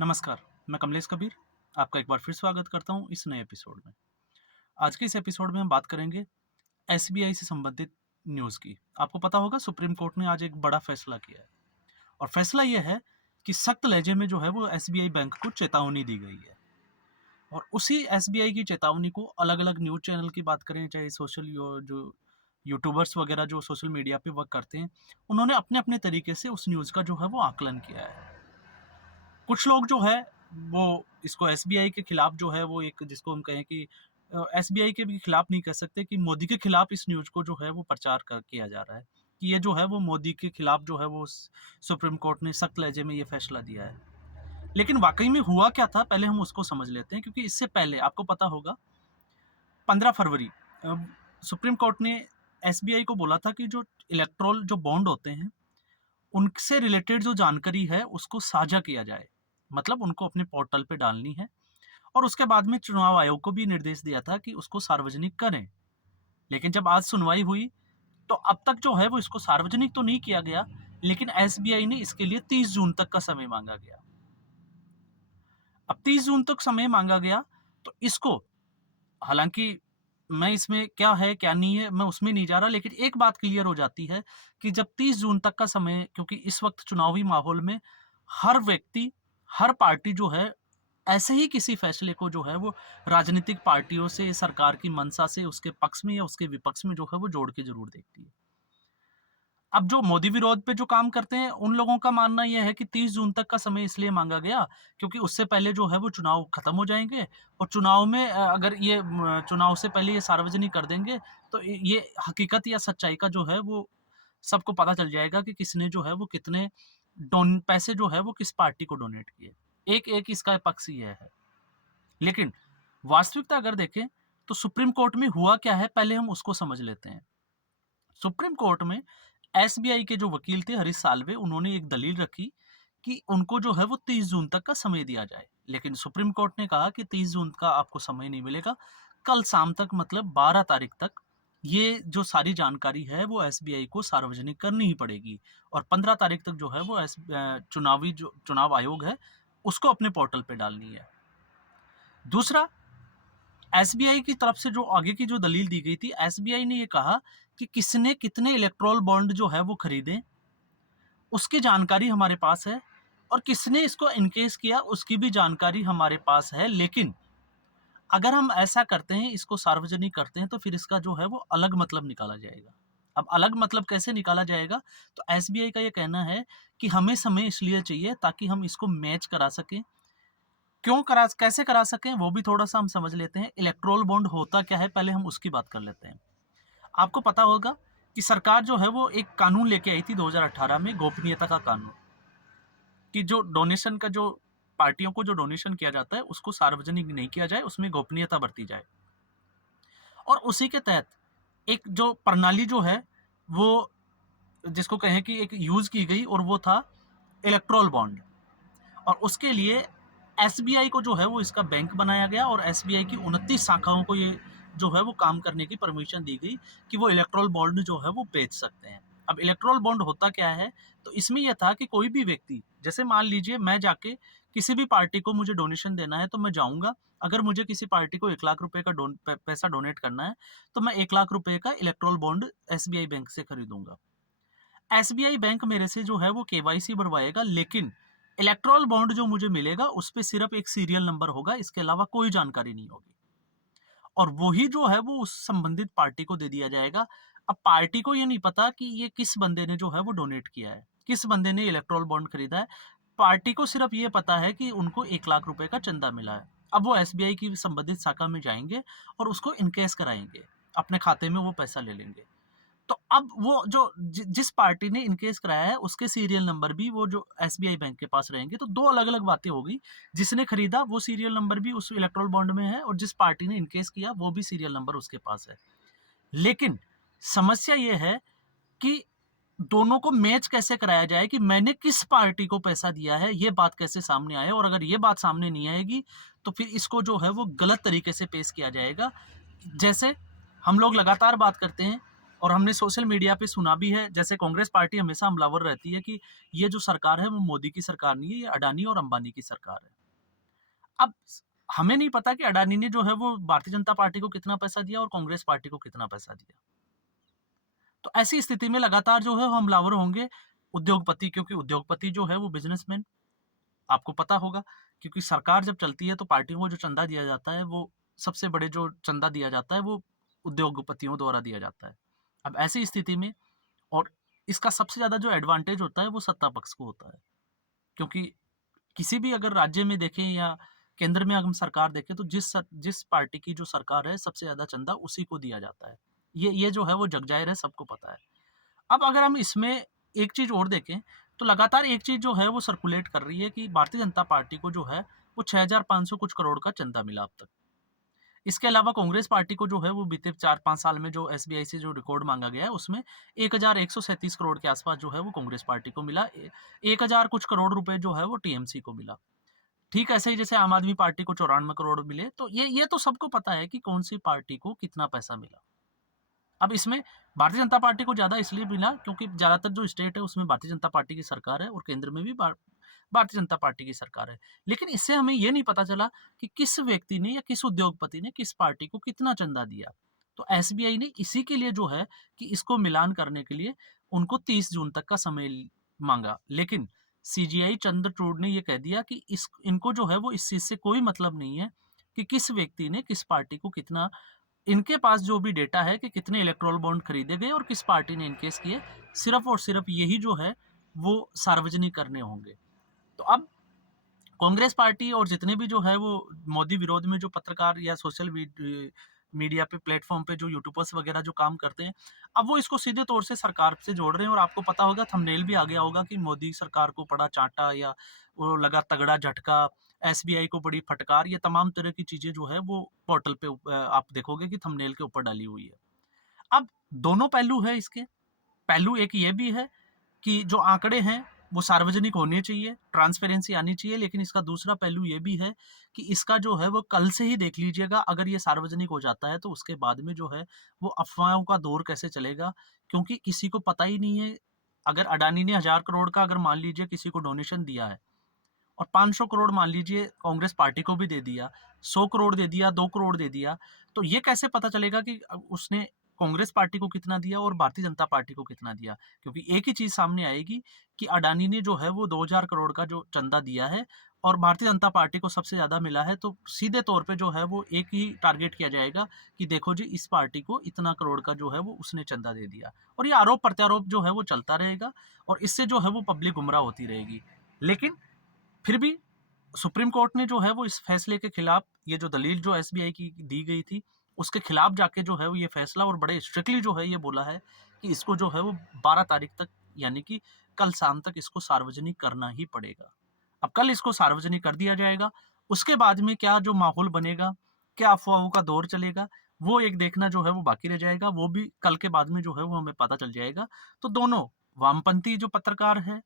नमस्कार, मैं कमलेश कबीर, आपका एक बार फिर स्वागत करता हूँ इस नए एपिसोड में। आज के इस एपिसोड में हम बात करेंगे एसबीआई से संबंधित न्यूज़ की। आपको पता होगा सुप्रीम कोर्ट ने आज एक बड़ा फैसला किया है और फैसला ये है कि सख्त लहजे में जो है वो एसबीआई बैंक को चेतावनी दी गई है और उसी एसबीआई की चेतावनी को अलग-अलग न्यूज़ चैनल की बात करें, चाहे जो यूट्यूबर्स वगैरह जो सोशल मीडिया पे वर्क करते हैं, उन्होंने अपने-अपने तरीके से उस न्यूज़ का जो है वो आकलन किया है। कुछ लोग जो है वो इसको एसबीआई के खिलाफ जो है वो एक जिसको हम कहें कि एसबीआई के भी खिलाफ नहीं कह सकते कि मोदी के खिलाफ इस न्यूज़ को जो है वो प्रचार कर किया जा रहा है कि ये जो है वो मोदी के खिलाफ जो है वो सुप्रीम कोर्ट ने सख्त लहजे में ये फैसला दिया है। लेकिन वाकई में हुआ क्या था पहले हम उसको समझ लेते हैं क्योंकि इससे पहले आपको पता होगा 15 फरवरी अ, सुप्रीम कोर्ट ने एसबीआई को बोला था कि जो इलेक्ट्रोल जो बॉन्ड होते हैं उनसे रिलेटेड जो जानकारी है उसको साझा किया जाए। मतलब उनको अपने पोर्टल पे डालनी है और उसके बाद में चुनाव आयोग को भी निर्देश दिया था कि उसको सार्वजनिक करें। लेकिन जब आज सुनवाई हुई, तो अब तक जो है वो इसको सार्वजनिक तो नहीं किया गया, लेकिन एसबीआई ने इसके लिए 30 जून तक का समय माँगा गया। अब 30 जून तक समय माँगा गया, तो इसको हालाँकि मैं इसमें क्या है, क्या नहीं है, मैं उसमें नहीं जा रहा, लेकिन एक बात क्लियर हो जाती है कि जब 30 जून तक का समय क्योंकि इस वक़्त चुनावी माहौल में हर व्यक्ति, हर पार्टी जो है, ऐसे ही किसी फैसले को जो है वो राजनीतिक पार्टियों से, सरकार की मंशा से, उसके पक्ष में या उसके विपक्ष में जो है वो जोड़ के ज़रूर देखती है। अब जो मोदी विरोध पे जो काम करते हैं, उन लोगों का मानना ये है कि 30 जून तक का समय इसलिए माँगा गया, क्योंकि उससे पहले जो है वो चुनाव खत्म हो जाएँगे और चुनाव में अगर ये चुनाव से पहले ये सार्वजनिक कर देंगे, तो ये हकीकत या सच्चाई का जो है वो सबको पता चल जाएगा कि किसने जो है वो कितने पैसे जो है वो किस पार्टी को डोनेट किए। एक इसका पक्ष ये है। लेकिन वास्तविकता अगर देखें, तो सुप्रीम कोर्ट में हुआ क्या है, पहले हम उसको समझ लेते हैं। सुप्रीम कोर्ट में एसबीआई के जो वकील थे हरीश साल्वे उन्होंने एक दलील रखी कि उनको जो है वो 30 जून तक का समय दिया जाए। लेकिन सुप्रीम कोर्ट ने कहा कि 30 जून का आपको समय नहीं मिलेगा। कल शाम तक मतलब 12 तारीख तक ये जो सारी जानकारी है वो एसबीआई को सार्वजनिक करनी ही पड़ेगी और 15 तारीख तक जो है वो चुनावी जो चुनाव आयोग है उसको अपने पोर्टल पे डालनी है। दूसरा एसबीआई की तरफ से जो आगे की जो दलील दी गई थी, एसबीआई ने ये कहा कि किसने कितने इलेक्टोरल बॉन्ड जो है वो खरीदे, उसकी जानकारी हमारे पास है और किसने इसको इनकेस किया, उसकी भी जानकारी हमारे पास है। लेकिन अगर हम ऐसा करते हैं, इसको सार्वजनिक करते हैं, तो फिर इसका जो है वो अलग मतलब निकाला जाएगा। अब अलग मतलब कैसे निकाला जाएगा? तो एसबीआई का ये कहना है कि हमें समय इसलिए चाहिए ताकि हम इसको मैच करा सकें। क्यों करा कैसे करा सकें, वो भी थोड़ा-सा हम समझ लेते हैं। इलेक्टोरल बॉन्ड होता क्या है, पहले हम उसकी बात कर लेते हैं। आपको पता होगा कि सरकार जो है वो एक कानून लेके आई थी 2018 में गोपनीयता का कानून, कि जो डोनेशन का जो पार्टियों को जो डोनेशन किया जाता है उसको सार्वजनिक नहीं किया जाए, उसमें गोपनीयता बरती जाए। और उसी के तहत एक जो प्रणाली जो है वो जिसको कहें कि एक यूज़ की गई और वो था इलेक्टोरल बॉन्ड और उसके लिए एसबीआई को जो है वो इसका बैंक बनाया गया और एसबीआई की 29 शाखाओं को ये जो है वो काम करने की परमिशन दी गई कि वो इलेक्ट्रल बॉन्ड जो है वो बेच सकते हैं। अब इलेक्ट्रल बॉन्ड होता क्या है? तो इसमें यह था कि कोई भी व्यक्ति जैसे मान लीजिए मैं जाके किसी भी पार्टी को मुझे डोनेशन देना है तो मैं जाऊँगा, अगर मुझे किसी पार्टी को 1 लाख रुपए का पैसा डोनेट करना है, तो मैं 1 लाख रुपए का इलेक्ट्रल बॉन्ड एसबीआई बैंक से खरीदूँगा। एसबीआई बैंक मेरे से जो है वो केवाईसी भरवाएगा, लेकिन इलेक्ट्रल बॉन्ड जो मुझे मिलेगा उस पे सिर्फ एक सीरियल नंबर होगा, इसके अलावा कोई जानकारी नहीं होगी और वही जो है वो उस संबंधित पार्टी को दे दिया जाएगा। अब पार्टी को ये नहीं पता कि ये किस बंदे ने जो है वो डोनेट किया है, किस बंदे ने इलेक्ट्रल बॉन्ड खरीदा है। पार्टी को सिर्फ ये पता है कि उनको 1 लाख रुपए का चंदा मिला है। अब वो एसबीआई की संबंधित शाखा में जाएँगे और उसको इनकेस कराएँगे, अपने खाते में वो पैसा ले लेंगे। तो अब वो जो जिस पार्टी ने इनकेस कराया है उसके सीरियल नंबर भी वो जो एसबीआई बैंक के पास रहेंगे। तो 2 अलग-अलग बातें हो गई। जिसने खरीदा वो सीरियल नंबर भी उस इलेक्ट्रल बॉन्ड में है और जिस पार्टी ने इनकेस किया वो भी सीरियल नंबर उसके पास है। लेकिन समस्या ये है कि दोनों को मैच कैसे कराया जाए कि मैंने किस पार्टी को पैसा दिया है, ये बात कैसे सामने आए और अगर ये बात सामने नहीं आएगी, तो फिर इसको जो है वो गलत तरीके से पेश किया जाएगा। जैसे हम लोग लगातार बात करते हैं और हमने सोशल मीडिया पे सुना भी है, जैसे कांग्रेस पार्टी हमेशा हमलावर रहती है कि ये जो सरकार है वो मोदी की सरकार नहीं है, ये अडानी और अंबानी की सरकार है। अब हमें नहीं पता कि अडानी ने जो है वो भारतीय जनता पार्टी को कितना पैसा दिया और कांग्रेस पार्टी को कितना पैसा दिया। तो ऐसी स्थिति में लगातार जो है वो हमलावर होंगे उद्योगपति, क्योंकि उद्योगपति जो है वो बिजनेसमैन, आपको पता होगा, क्योंकि सरकार जब चलती है तो पार्टियों को जो चंदा दिया जाता है वो सबसे बड़े जो चंदा दिया जाता है वो उद्योगपतियों द्वारा दिया जाता है। अब ऐसी स्थिति में, और इसका सबसे ज्यादा जो एडवांटेज होता है वो सत्ता पक्ष को होता है, क्योंकि किसी भी अगर राज्य में देखें या केंद्र में अगर हम सरकार देखें तो जिस पार्टी की जो सरकार है सबसे ज्यादा चंदा उसी को दिया जाता है। ये जो है वो जग जाहिर है, सबको पता है। अब अगर हम इसमें एक चीज और देखें तो लगातार एक चीज जो है वो सर्कुलेट कर रही है कि भारतीय जनता पार्टी को जो है वो 6,500 कुछ करोड़ का चंदा मिला अब तक। इसके अलावा कांग्रेस पार्टी को जो है वो बीते 4-5 साल में जो एसबीआई से जो रिकॉर्ड मांगा गया है उसमें 1,137 करोड़ के आसपास जो है वो कांग्रेस पार्टी को मिला। 1,000 कुछ करोड़ रुपए जो है वो टीएमसी को मिला। ठीक ऐसे ही जैसे आम आदमी पार्टी को 94 करोड़ मिले, तो ये तो सबको पता है कि कौन सी पार्टी को कितना पैसा मिला। अब इसमें भारतीय जनता पार्टी को ज्यादा इसलिए मिला क्योंकि ज्यादातर जो स्टेट है उसमें भारतीय जनता पार्टी की सरकार है और केंद्र में भी भारतीय जनता पार्टी की सरकार है। लेकिन इससे हमें यह नहीं पता चला कि किस व्यक्ति ने या किस उद्योगपति ने किस पार्टी को कितना चंदा दिया। तो एसबीआई ने इसी के लिए जो है कि इसको मिलान करने के लिए उनको 30 जून तक का समय मांगा, लेकिन सीजीआई चंद्रचूड़ ने यह कह दिया कि इस इनको जो है वो इस चीज से कोई मतलब नहीं है कि किस व्यक्ति ने किस पार्टी को कितना। इनके पास जो भी डेटा है कि कितने इलेक्ट्रोल बॉन्ड खरीदे गए और किस पार्टी ने इनकेस किए, सिर्फ और सिर्फ यही जो है वो सार्वजनिक करने होंगे। तो अब कांग्रेस पार्टी और जितने भी जो है वो मोदी विरोध में जो पत्रकार या सोशल मीडिया पे प्लेटफॉर्म पे जो यूट्यूबर्स वगैरह जो काम करते हैं, अब वो इसको सीधे तौर से सरकार से जोड़ रहे हैं। और आपको पता होगा, थंबनेल भी आ गया होगा कि मोदी सरकार को पड़ा चांटा या वो लगा तगड़ा झटका, एसबीआई को बड़ी फटकार, ये तमाम तरह की चीजें जो है वो पोर्टल पे आप देखोगे कि थंबनेल के ऊपर डाली हुई है। अब दोनों पहलू है इसके। पहलू एक ये भी है कि जो आंकड़े हैं वो सार्वजनिक होने चाहिए, ट्रांसपेरेंसी आनी चाहिए, लेकिन इसका दूसरा पहलू ये भी है कि इसका जो है वो कल से ही देख लीजिएगा, अगर ये सार्वजनिक हो जाता है तो उसके बाद में जो है वो अफवाहों का दौर कैसे चलेगा, क्योंकि किसी को पता ही नहीं है। अगर अडानी ने 1,000 करोड़ का अगर मान लीजिए किसी को डोनेशन दिया है और 500 करोड़ मान लीजिए कांग्रेस पार्टी को भी दे दिया, 100 करोड़ दे दिया, 2 करोड़ दे दिया, तो ये कैसे पता चलेगा कि उसने कांग्रेस पार्टी को कितना दिया और भारतीय जनता पार्टी को कितना दिया? क्योंकि एक ही चीज सामने आएगी कि अडानी ने जो है वो 2,000 करोड़ का जो चंदा दिया है और भारतीय जनता पार्टी को सबसे ज्यादा मिला है, तो सीधे तौर पे जो है वो एक ही टारगेट किया जाएगा कि देखो जी, इस पार्टी को इतना करोड़ का जो है वो उसने चंदा दे दिया। और ये आरोप प्रत्यारोप जो है वो चलता रहेगा और इससे जो है वो पब्लिक गुमराह होती रहेगी। लेकिन फिर भी सुप्रीम कोर्ट ने जो है वो इस फैसले के खिलाफ, ये जो दलील जो एसबीआई की दी गई थी उसके खिलाफ जाके जो है वो ये फैसला, और बड़े स्ट्रिक्टली जो है ये बोला है कि इसको जो है वो 12 तारीख तक, यानी कि कल शाम तक इसको सार्वजनिक करना ही पड़ेगा। अब कल इसको सार्वजनिक कर दिया जाएगा, उसके बाद में क्या जो माहौल बनेगा, क्या अफवाहों का दौर चलेगा, वो एक देखना जो है वो बाकी रह जाएगा। वो भी कल के बाद में जो है वो हमें पता चल जाएगा। तो दोनों वामपंथी जो पत्रकार है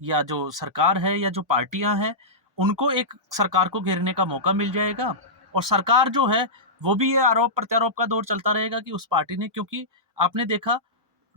या जो सरकार है या जो पार्टियां हैं, उनको एक सरकार को घेरने का मौका मिल जाएगा। और सरकार जो है वो भी ये आरोप प्रत्यारोप का दौर चलता रहेगा कि उस पार्टी ने, क्योंकि आपने देखा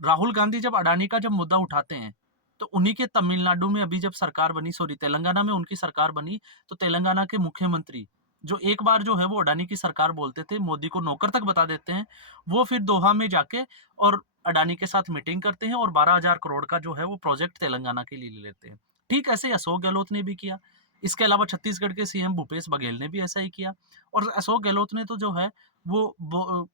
राहुल गांधी जब अडानी का जब मुद्दा उठाते हैं तो उन्हीं के तमिलनाडु में अभी जब सरकार बनी, सॉरी तेलंगाना में उनकी सरकार बनी, तो तेलंगाना के मुख्यमंत्री जो एक बार जो है वो अडानी की सरकार बोलते थे, मोदी को नौकर तक बता देते हैं, वो फिर दोहा में जाके और अडानी के साथ मीटिंग करते हैं और 12,000 करोड़ का जो है वो प्रोजेक्ट तेलंगाना के लिए ले लेते हैं। ठीक ऐसे अशोक गहलोत ने भी किया। इसके अलावा छत्तीसगढ़ के सीएम भूपेश बघेल ने भी ऐसा ही किया। और अशोक गहलोत ने तो जो है वो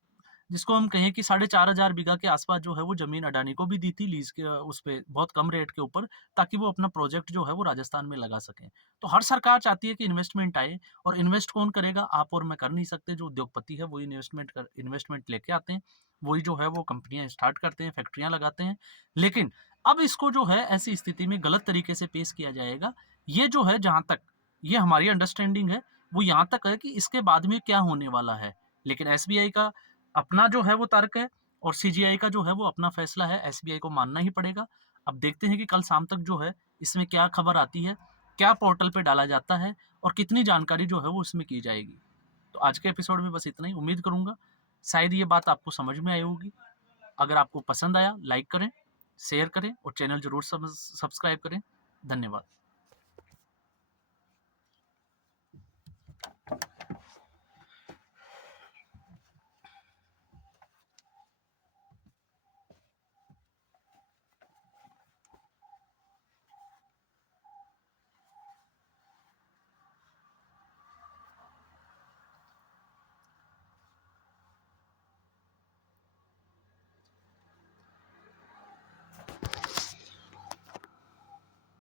जिसको हम कहें कि 4,500 बीघा के आसपास जो है वो जमीन अडानी को भी दी थी लीज के उस पे बहुत कम रेट के ऊपर, ताकि वो अपना प्रोजेक्ट जो है वो राजस्थान में लगा सकें। तो हर सरकार चाहती है कि इन्वेस्टमेंट आए, और इन्वेस्ट कौन करेगा? आप और मैं कर नहीं सकते। जो उद्योगपति है वही इन्वेस्टमेंट लेके आते हैं, वही जो है वो कंपनियां स्टार्ट करते हैं, फैक्ट्रियां लगाते हैं। लेकिन अब इसको जो है ऐसी स्थिति में गलत तरीके से पेश किया जाएगा। ये जो है, जहां तक ये हमारी अंडरस्टैंडिंग है वो यहाँ तक है कि इसके बाद में क्या होने वाला है। लेकिन एसबीआई का अपना जो है वो तर्क है और सीजीआई का जो है वो अपना फैसला है, एसबीआई को मानना ही पड़ेगा। अब देखते हैं कि कल शाम तक जो है इसमें क्या खबर आती है, क्या पोर्टल पे डाला जाता है और कितनी जानकारी जो है वो इसमें की जाएगी। तो आज के एपिसोड में बस इतना ही। उम्मीद करूंगा शायद ये बात आपको समझ में आई होगी। अगर आपको पसंद आया लाइक करें, शेयर करें और चैनल ज़रूर सब्सक्राइब करें। धन्यवाद।